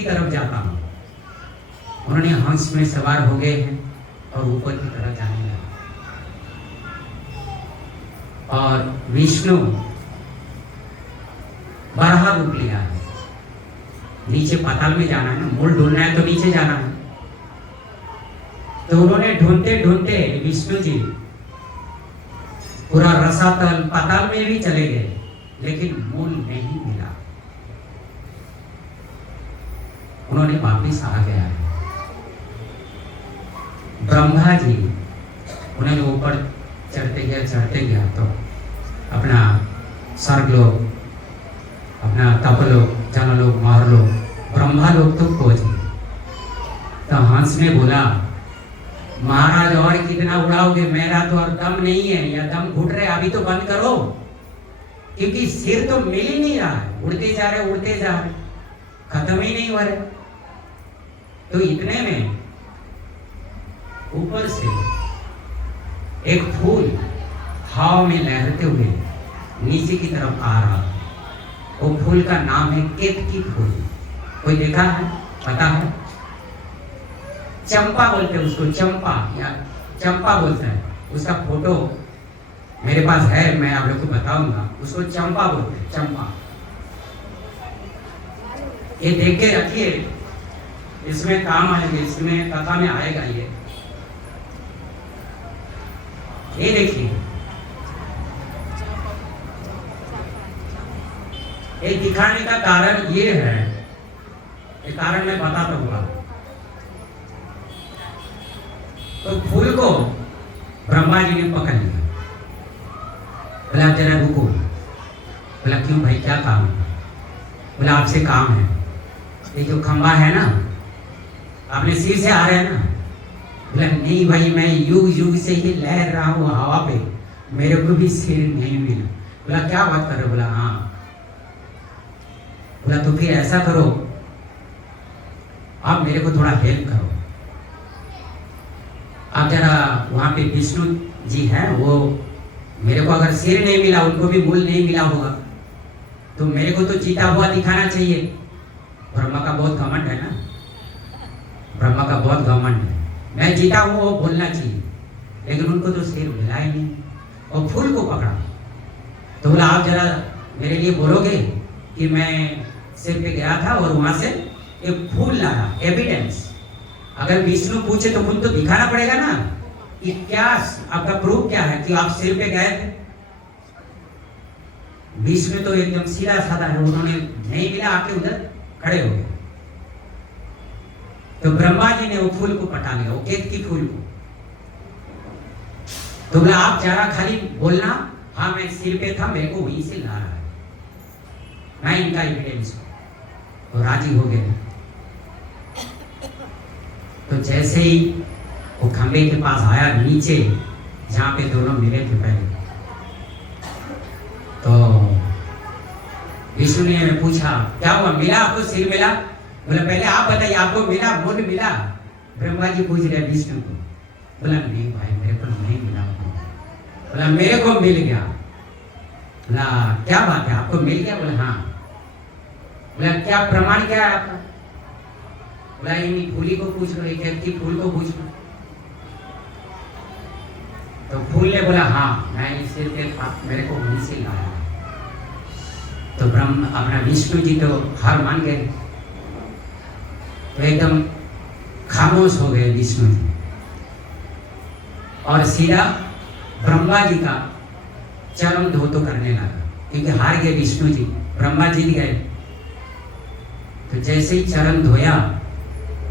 की तरफ जाता हूँ। उन्होंने हंस में सवार हो गए हैं और ऊपर की तरफ जाने लगे। और विष्णु बराह रूप लिया है। नीचे पाताल में जाना है ना, मूल ढूंढना है तो नीचे जाना है। तो उन्होंने ढूंढते ढूंढते विष्णु जी पूरा रसातल पाताल में भी चले गए, लेकिन मूल नहीं मिला। उन्होंने वापिस आ गया है। ब्रह्मा जी उन्हें ऊपर चढ़ते गया तो अपना स्वर्ग लोक, अपना तपलोक, जनलोक, महरलोक, ब्रह्मा लोक तो पहुंच गए। तो हंस ने बोला, महाराज और कितना उड़ाओगे, मेरा तो और दम नहीं है, या दम घुट रहे, अभी तो बंद करो, क्योंकि सिर तो मिल ही नहीं रहा है, उड़ते जा रहे, खत्म ही नहीं हो रहे। तो इतने में ऊपर से एक फूल हवा में लहरते हुए नीचे की तरफ आ रहा। वो फूल का नाम है केतकी फूल। कोई देखा है, पता है? चंपा बोलते हैं उसको, चंपा या चंपा बोलते हैं। उसका फोटो मेरे पास है, मैं आप लोग को बताऊंगा। उसको चंपा बोलते हैं, चंपा। ये देख के रखिए, इसमें काम आएगा, इसमें कथा में आएगा। ये देखिए, ये दिखाने का कारण ये है, ये कारण मैं बताता हूँ। तो फूल को ब्रह्मा जी ने पकड़ लिया। बोला आप जरा रुको। बोला क्यों भाई, क्या काम है? बोला आपसे काम है, ये जो खंबा है ना, आपने सिर से आ रहे हैं ना? बोला नहीं भाई, मैं युग युग से ही लहर रहा हूँ हवा पे, मेरे को भी सिर नहीं मिला। बोला क्या बात कर रहे हो? बोला हाँ। बोला तो फिर ऐसा करो, आप मेरे को थोड़ा हेल्प करो। आप जरा वहां पे विष्णु जी हैं, वो मेरे को अगर सिर नहीं मिला, उनको भी मूल नहीं मिला होगा, तो मेरे को तो जीता हुआ दिखाना चाहिए। ब्रह्मा का बहुत घमंड है ना, ब्रह्मा का बहुत घमंड है। मैं जीता हूँ वो बोलना चाहिए, लेकिन उनको तो सिर मिला ही नहीं। और फूल को पकड़ा तो बोला आप जरा मेरे लिए बोलोगे कि मैं सिर पे गया था और वहां से एक फूल लाया, एविडेंस। अगर विष्णु पूछे तो खुद तो दिखाना पड़ेगा ना कि क्या आपका प्रूफ क्या है कि आप सिर पे गए थे। विष्णु तो एकदम सीधा साधा है, उन्होंने नहीं मिला, आके उधर खड़े हो गए। तो ब्रह्मा जी ने वो फूल को पटा लिया, वो केतकी फूल को। तो बोला आप जरा खाली बोलना, हाँ मैं सिर पे था, मेरे को वहीं से ला रहा है, मैं इनका एविडेंस हूं। तो राजी हो गए। तो जैसे ही वो खंबे के पास आया, नीचे जहां पे दोनों मिले थे पहले, तो विष्णु ने पूछा क्या हुआ, मिला आपको, सिर मिला? बोला पहले आप बताइए, आपको मिला, मूल मिला? ब्रह्मा जी पूछ रहे विष्णु को। बोला नहीं भाई, मेरे को नहीं मिला। बोला मेरे को मिल गया। बोला क्या बात है, आपको मिल गया? बोला हाँ। बोला क्या प्रमाण क्या है आपका? बोला इन फूली को पूछ लो, एक फूल को पूछ लो। तो फूल ने बोला हाँ, मैं इससे मेरे को वहीं से लाया। तो ब्रह्म अपना विष्णु जी तो हार मान गए, तो एकदम खामोश हो गए विष्णु जी, और सीधा ब्रह्मा जी का चरण धो तो करने लगा, क्योंकि हार गए विष्णु जी, ब्रह्मा जीत गए। तो जैसे ही चरण धोया,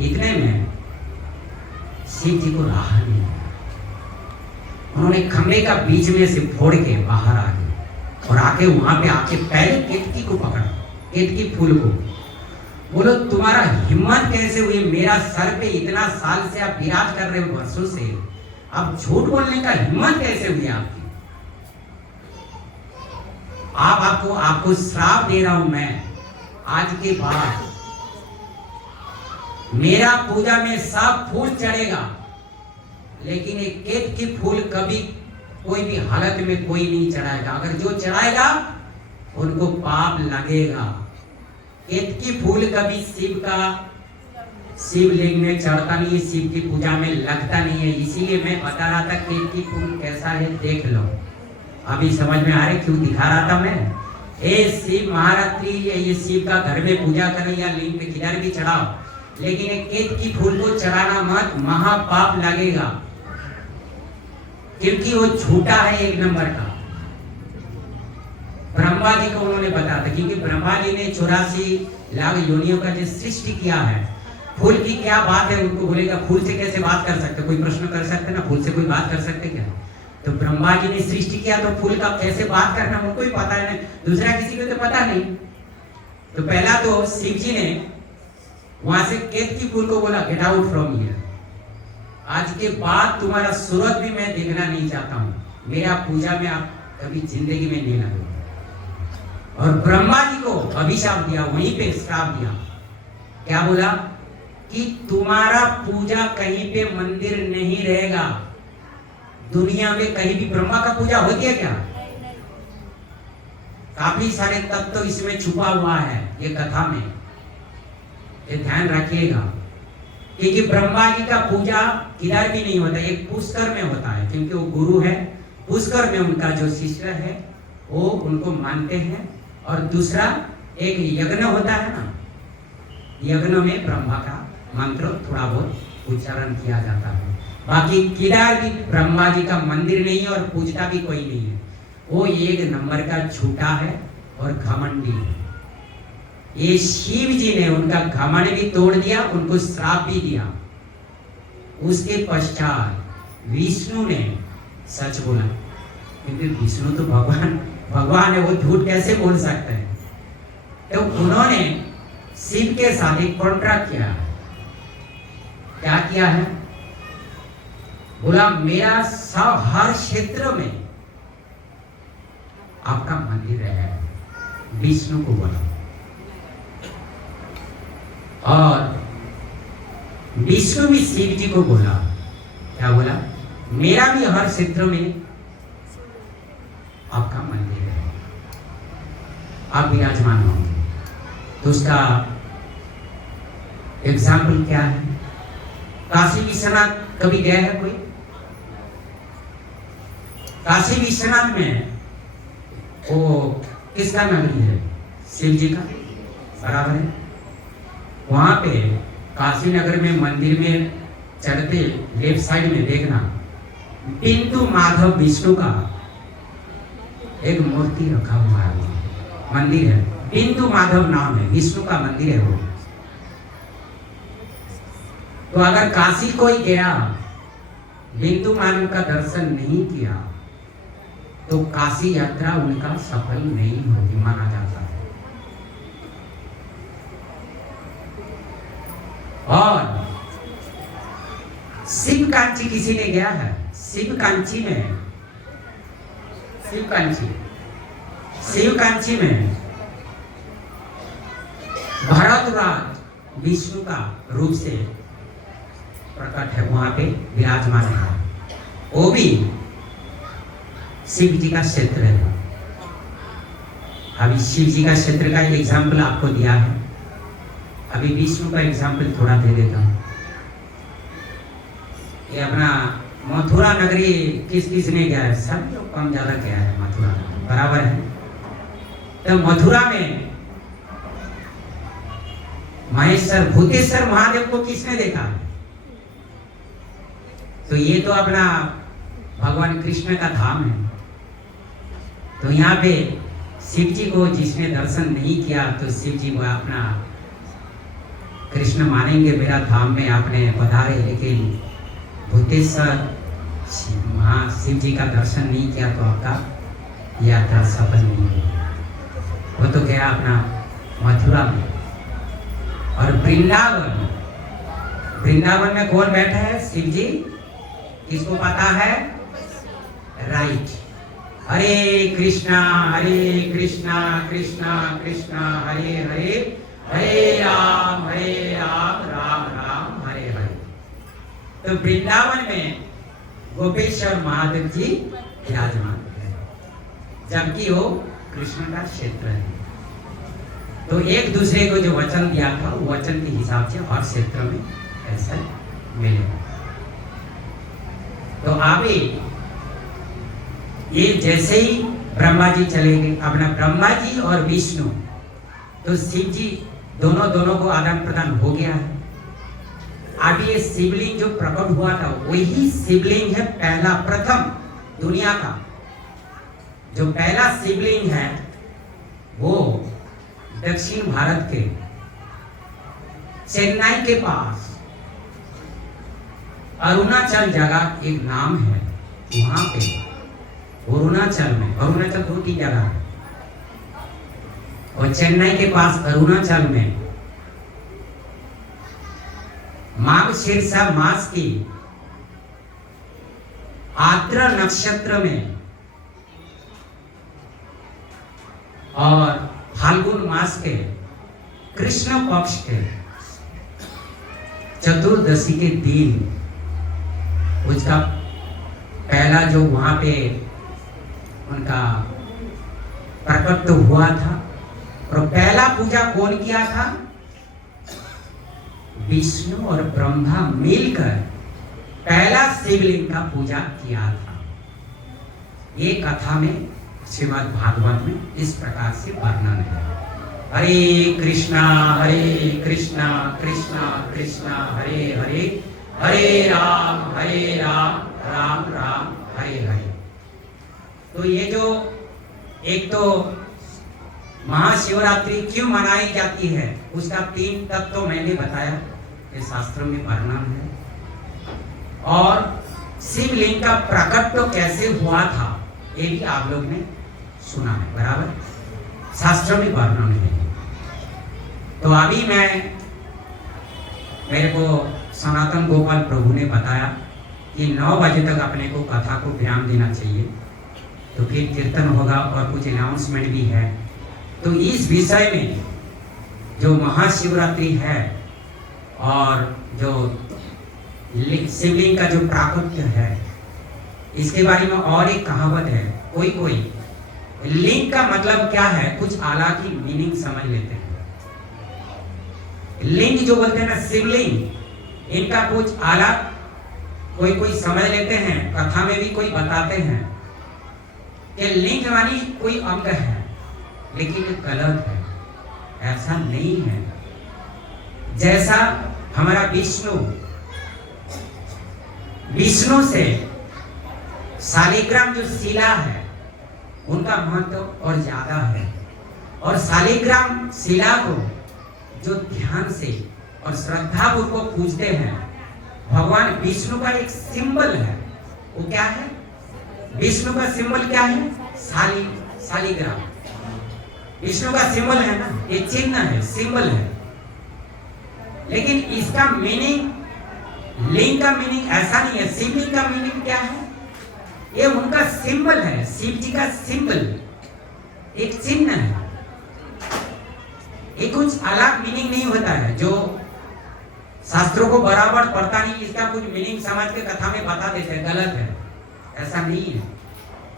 इतने में शिव जी को राहत नहीं मिला। उन्होंने खंबे का बीच में से फोड़ के बाहर आ गए और आके वहां पे आके पहले केतकी को पकड़ा, केतकी फूल को। बोलो तुम्हारा हिम्मत कैसे हुई, मेरा सर पे इतना साल से आप विराज कर रहे हो, वर्षों से, अब झूठ बोलने का हिम्मत कैसे हुई आपकी? आपको श्राप दे रहा हूं मैं, आज के बाद मेरा पूजा में सब फूल चढ़ेगा, लेकिन एक केतकी फूल कभी कोई भी हालत में कोई नहीं चढ़ाएगा। अगर जो चढ़ाएगा उनको पाप लगेगा। केतकी फूल कभी शिवलिंग में चढ़ता नहीं है, शिव की पूजा में लगता नहीं है। इसीलिए मैं बता रहा था केतकी फूल कैसा है देख लो। अभी समझ में आ रहे क्यों दिखा रहा था मैं। ए शिव महारात्रि ये शिव का घर में पूजा करो या लिंग में किधर भी चढ़ाओ, लेकिन एक केतकी फूल को चढ़ाना मत, महापाप लगेगा, क्योंकि वो झूठा है एक नंबर का। ब्रह्मा जी को उन्होंने बताया था, क्योंकि ब्रह्मा जी ने 84 लाख योनियों का जो सृष्टि किया है, फूल की क्या बात है उनको बोलेगा फूल से कैसे बात कर सकते, कोई प्रश्न कर सकते ना, फूल से कोई बात कर सकते क्या? तो ब्रह्मा जी ने सृष्टि किया तो फूल का कैसे बात करना उनको ही पता है, दूसरा किसी को तो पता नहीं। तो पहला तो शिव जी ने वहां से केतकी फूल को बोला गेट आउट फ्रॉम हियर, आज के बाद तुम्हारा सूरत भी मैं देखना नहीं चाहता हूं, मेरा पूजा में आप कभी जिंदगी में नहीं लगोगे। और ब्रह्मा जी को अभिशाप दिया, वहीं पे श्राप दिया। क्या बोला कि तुम्हारा पूजा कहीं पे मंदिर नहीं रहेगा, दुनिया में कहीं भी। ब्रह्मा का पूजा होती है क्या? काफी सारे तत्व तो इसमें छुपा हुआ है ये कथा में, ये ध्यान रखिएगा। क्योंकि ब्रह्मा जी का पूजा किधर भी नहीं होता, एक पुष्कर में होता है, क्योंकि वो गुरु है। पुष्कर में उनका जो शिष्य है वो उनको मानते हैं। और दूसरा एक यज्ञ होता है ना, यज्ञ में ब्रह्मा का मंत्र थोड़ा बहुत उच्चारण किया जाता है। बाकी किधर भी ब्रह्मा जी का मंदिर नहीं है और पूजता भी कोई नहीं है। वो एक नंबर का झूठा है और घमंडी है। ये शिव जी ने उनका घमंड भी तोड़ दिया, उनको श्राप भी दिया। उसके पश्चात विष्णु ने सच बोला, क्योंकि विष्णु तो भगवान है, वो झूठ कैसे बोल सकते हैं। तो उन्होंने शिव के साथ एक कॉन्ट्रैक्ट किया। क्या किया है? बोला मेरा सब हर क्षेत्र में आपका मंदिर है। विष्णु को बोला, और विष्णु भी शिव जी को बोला। क्या बोला? मेरा भी हर क्षेत्र में आपका मंदिर है, आप विराजमान होंगे। तो उसका एग्जाम्पल क्या है? काशी विश्वनाथ कभी गया है कोई? काशी विश्वनाथ में वो किसका नगरी है? शिव जी का, बराबर है। वहां पे काशी नगर में मंदिर में चढ़ते लेफ्ट साइड में देखना, बिंदु माधव विष्णु का एक मूर्ति रखा हुआ है, मंदिर है। बिंदु माधव नाम है, विष्णु का मंदिर है वो। तो अगर काशी कोई गया, बिंदु माधव का दर्शन नहीं किया, तो काशी यात्रा उनका सफल नहीं होगी, माना जाता है। और शिव कांची किसी ने गया है? शिव कांची में भरतराज विष्णु का रूप से प्रकट है, वहां पे विराजमान है। वो भी शिव जी का क्षेत्र है। अभी शिव जी का क्षेत्र का एक एग्जाम्पल आपको दिया है, अभी विष्णु का एग्जाम्पल थोड़ा दे देता हूं। ये अपना मथुरा नगरी किस ने गया है? सब लोग कम ज्यादा गया है मथुरा, बराबर है। तो मथुरा में महेश्वर भूतेश्वर महादेव को किसने देखा है? तो ये तो अपना भगवान कृष्ण का धाम है। तो यहाँ पे शिव जी को जिसने दर्शन नहीं किया, तो शिव जी वो अपना कृष्ण मानेंगे मेरा धाम में आपने पधारे, लेकिन भूतेश्वर शिव जी का दर्शन नहीं किया तो आपका यात्रा सफल नहीं हुई। वो तो गया अपना मथुरा में। और वृंदावन में कौन बैठा है? शिव जी। किसको पता है? राइट। हरे कृष्णा कृष्णा कृष्णा हरे हरे, हरे राम राम राम हरे हरे। तो वृंदावन में गोपेश्वर महादेव जी विराजमान है, जबकि वो कृष्ण का क्षेत्र है। तो एक दूसरे को जो वचन दिया था वो वचन के हिसाब से हर क्षेत्र में ऐसा मिलेगा। तो अभी ये जैसे ही ब्रह्मा जी चले गए, अपना ब्रह्मा जी और विष्णु, तो शिव जी दोनों को आदान प्रदान हो गया है। अब ये शिवलिंग जो प्रकट हुआ था वही शिवलिंग है, पहला प्रथम दुनिया का जो पहला शिवलिंग है वो दक्षिण भारत के चेन्नई के पास अरुणाचल जगह एक नाम है, वहां पे अरुणाचल में, अरुणाचल 2-3 जगह है, और चेन्नई के पास अरुणाचल में मार्गशीर्षा मास की आद्र नक्षत्र में और फाल्गुन मास के कृष्ण पक्ष के चतुर्दशी के दिन उसका पहला जो वहां पे उनका प्रकट तो हुआ था। और पहला पूजा कौन किया था? विष्णु और ब्रह्मा मिलकर पहला शिवलिंग का पूजा किया था। ये कथा में श्रीमद् भागवत में इस प्रकार से वर्णन है। हरे कृष्णा कृष्णा कृष्णा हरे हरे, हरे राम राम राम हरे हरे। तो ये जो एक तो महाशिवरात्रि क्यों मनाई जाती है उसका 3 तत्व तो मैंने बताया, ये शास्त्रों में वर्णन है। और शिवलिंग का प्रकट तो कैसे हुआ था ये भी आप लोग ने सुना है, बराबर, शास्त्रों में वर्णन है। तो अभी मेरे को सनातन गोपाल प्रभु ने बताया कि 9 बजे तक अपने को कथा को विराम देना चाहिए, तो फिर कीर्तन होगा और कुछ अनाउंसमेंट भी है। तो इस विषय में जो महाशिवरात्रि है और जो शिवलिंग का जो प्राकट्य है इसके बारे में और एक कहावत है, कोई लिंग का मतलब क्या है कुछ अलग ही मीनिंग समझ लेते हैं। लिंग जो बोलते हैं ना शिवलिंग, इनका कुछ अलग कोई समझ लेते हैं, कथा में भी कोई बताते हैं कि लिंग मानी कोई अंग है, लेकिन गलत है, ऐसा नहीं है। जैसा हमारा विष्णु से शालिग्राम जो शिला है उनका महत्व और ज्यादा है, और शालिग्राम शिला को जो ध्यान से और श्रद्धा पूर्वक पूजते हैं, भगवान विष्णु का एक सिंबल है। वो क्या है? विष्णु का सिंबल क्या है? शालिग्राम विष्णु का सिंबल है ना, ये चिन्ह है, सिंबल है। लेकिन इसका मीनिंग, लिंग का मीनिंग ऐसा नहीं है। शिवलिंग का मीनिंग क्या है? ये उनका सिंबल है, शिव जी का सिंबल, एक चिन्ह है। ये कुछ अलग मीनिंग नहीं होता है जो शास्त्रों को बराबर पढ़ता नहीं, इसका कुछ मीनिंग समझ के कथा में बता देते हैं, गलत है, ऐसा नहीं है।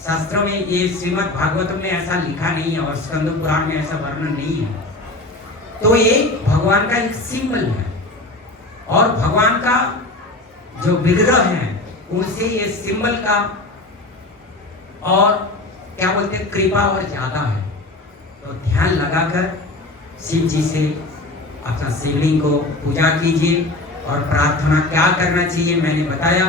शास्त्रों में ये श्रीमद् भागवतम में ऐसा लिखा नहीं है और स्कंद पुराण में ऐसा वर्णन नहीं है। तो ये भगवान का एक सिंबल है, और भगवान का जो विग्रह है उनसे ये सिंबल का और क्या बोलते हैं कृपा और ज्यादा है। तो ध्यान लगाकर शिव जी से अपना शिवलिंग को पूजा कीजिए, और प्रार्थना क्या करना चाहिए मैंने बताया।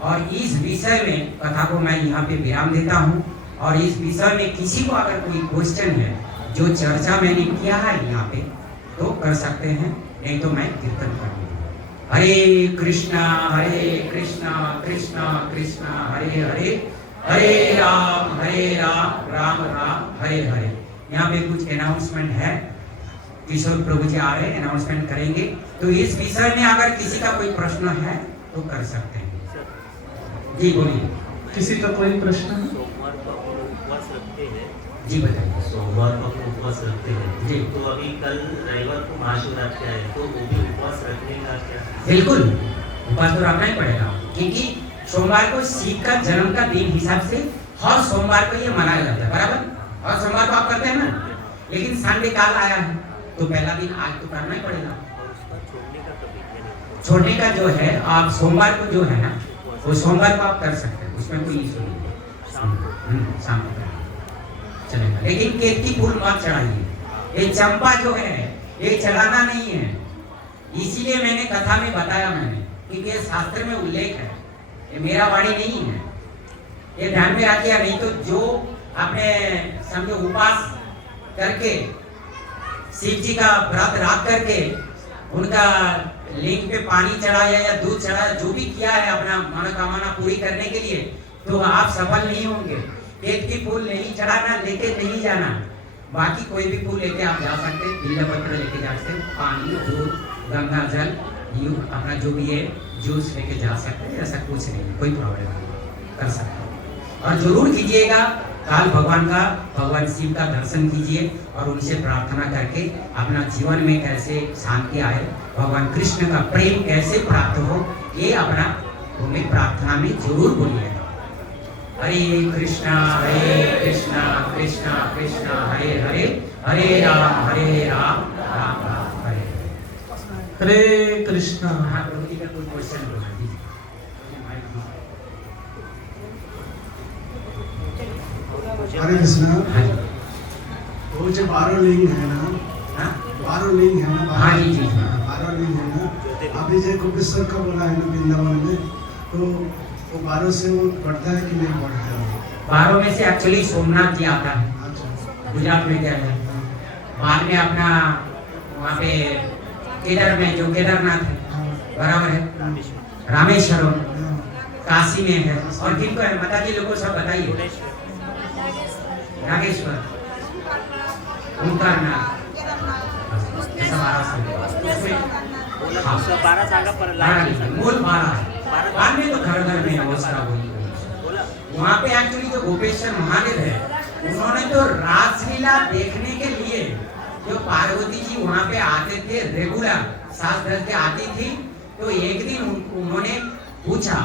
और इस विषय में कथा को मैं यहाँ पे विराम देता हूँ, और इस विषय में किसी को अगर कोई क्वेश्चन है जो चर्चा मैंने किया है यहाँ पे तो कर सकते हैं, नहीं तो मैं कीर्तन करूँगा। हरे कृष्णा कृष्णा कृष्णा हरे हरे, हरे राम राम राम हरे हरे। यहाँ पे कुछ अनाउंसमेंट है, किशोर प्रभु जी आ रहे हैं, अनाउंसमेंट करेंगे। तो इस विषय में अगर किसी का कोई प्रश्न है तो कर सकते हैं। जी बोलिए। किसी का कोई प्रश्न? सोमवार को उपवास रखते हैं जी बताइए। सोमवार को उपवास रखते हैं जी। तो अभी कल रविवार को महाशिवरात्रि है, तो वो भी उपवास रखने का क्या? बिल्कुल, उपवास तो रखना ही पड़ेगा, क्योंकि सोमवार को शिव का जन्म का दिन हिसाब से हर सोमवार को ये मनाया जाता है, बराबर। और सोमवार को आप करते हैं ना, लेकिन संडे काल आया है तो पहला दिन आज तो करना ही पड़ेगा। और उसका छोड़ने का कभी यानी छोड़ने का जो है आप सोमवार को जो है ना, वो सोमवार को आप कर सकते हैं, उसमें कोई इशू नहीं है। शाम को चलेगा, लेकिन केतकी फूल मत चढ़ाइए। ये चंपा जो है ये चढ़ाना नहीं है, इसीलिए मैंने कथा में बताया मैंने, क्योंकि ये शास्त्र में उल्लेख है, ये मेरा वाणी नहीं है, ये ध्यान में रखिए। नहीं तो जो आपने समझो उपास करके शिव जी का व्रत रख करके उनका लिंग पे पानी चढ़ाया या दूध चढ़ाया, जो भी किया है अपना मनोकामना पूरी करने के लिए, तो आप सफल नहीं होंगे। केतकी फूल नहीं चढ़ाना, लेके नहीं जाना, बाकी कोई भी फूल लेके आप जा सकते हैं, बिल्व पत्र लेके जा सकते हैं, पानी दूध गंगा जल यू अपना जो भी है जूस लेके जा सकते हैं, ऐसा कुछ नहीं, कोई प्रॉब्लम नहीं, कर सकते हैं। और जरूर कीजिएगा काल भगवान का, भगवान शिव का दर्शन कीजिए और उनसे प्रार्थना करके अपना जीवन में कैसे शांति आए, भगवान कृष्ण का प्रेम कैसे प्राप्त हो, ये अपना उन्हें प्रार्थना में जरूर बोलिएगा। हरे कृष्णा कृष्णा कृष्णा हरे हरे, हरे राम राम राम हरे हरे। हरे कृष्णा। हाँ, प्रभु जी का कोई क्वेश्चन होगा जी? हरे कृष्णा। हाँ जी, वो जो 12 लिंग है ना, हाँ 12 लिंग है ना, हाँ जी जी, 12 लिंग है ना, अभी जो कुपेश्वर का बोला है ना वृंदावन में, तो वो 12 से वो बढ़ता है कि नहीं बढ़ता है? 12 में से एक्चुअली सोमनाथ जी आता है, अच्छा, गुजरात में क्या है, बाद में अपना वहाँ पे केदार में जो केदारनाथ है, बराबर है, रामेश्वरम काशी में है, और किनको है माता जी लोगों सब बताइए। नागेश्वर, ओंकारनाथ, ऐसा 12 से हाँ, 12 सांगा पर 12 मूल 12 है, बाद में तो घर घर में अवस्था हुई। बोला वहाँ पे एक्चुअली जो गोपेश्वर महादेव है, उन्होंने तो रासलीला देखने के लिए जो पार्वती जी वहाँ पे आते थे रेगुलर, सास धर के आती थी, तो एक दिन उन्होंने पूछा,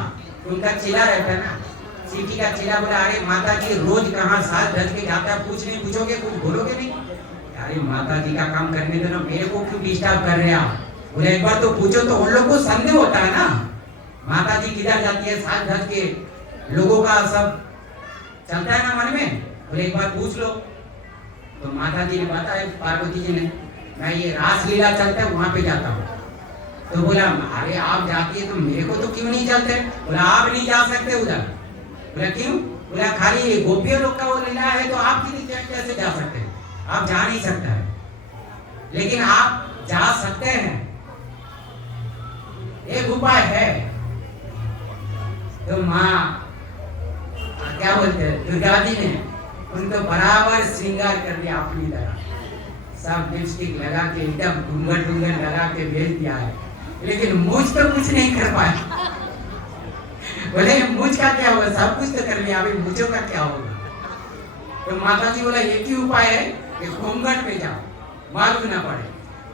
उनका चिल्ला रहता है ना, सीटी का चिल्ला, बोला अरे माता जी रोज कहाँ सास धर के जाता है, कुछ नहीं पूछोगे, कुछ बोलोगे नहीं? अरे माता जी का काम करने दो ना, मेरे को क्यों डिस्टर्ब कर रहे आप? बोले एक बार तो पूछो, तो उन लोग को संदेह होता है ना, माता जी किधर जाती है, सास धर के लोगों का सब चलता है ना मन में, बोले एक बार पूछ लो। तो माता जी ने बताया, पार्वती जी ने, मैं ये रासलीला चलता है वहां पे जाता हूँ। तो बोला अरे आप जाती है तो मेरे को तो क्यों नहीं चलते? बोला आप नहीं जा सकते उधर। बोला क्यों? बोला खाली गोपियों लोग का वो लीला है, तो आप कैसे जा सकते हैं? आप जा नहीं सकते हैं, लेकिन आप जा सकते हैं, एक उपाय है। तो माँ क्या बोलते हैं, दुर्गा जी ने उनको बराबर श्रृंगार कर दिया अपनी तरह, सब लिपस्टिक लगा के एकदम घूंघट लगा के भेज दिया है, लेकिन मुझ तो कुछ नहीं कर पाया। बोले मुझ का क्या होगा, सब कुछ तो कर लिया, अभी मुझों का क्या होगा? तो माता जी बोला एक ही उपाय है कि घूंघट पे जाओ, मालूम ना पड़े।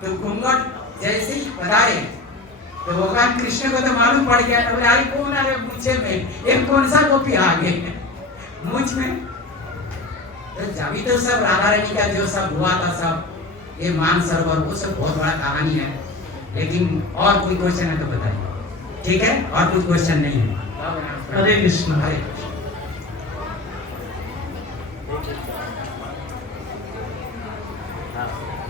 तो घूंघट जैसे ही पधारे तो भगवान कृष्ण को तो मालूम पड़ गया, तो बोले अरे कौन आ रहे मुझे में, एक कौन सा गोपी आ गए मुझ में? तो जब तो सब राधा रानी का जो सब हुआ था, सब ये मान सरोवर, वो सब बहुत बड़ा कहानी है। लेकिन और कोई क्वेश्चन है तो बताइए, ठीक है? और कुछ क्वेश्चन नहीं है। हरे कृष्ण। हरे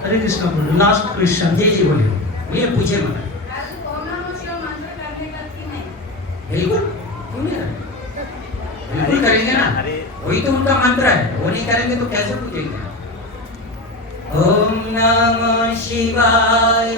हरे कृष्ण बोलो, लास्ट क्वेश्चन। जी जी बोलिए, ये पूछे मत। बिल्कुल क्यों नहीं करेंगे? बिल्कुल करेंगे ना, वही तो उनका मंत्र है, वो नहीं करेंगे तो कैसे पूछेंगे? ओम नमः शिवाय।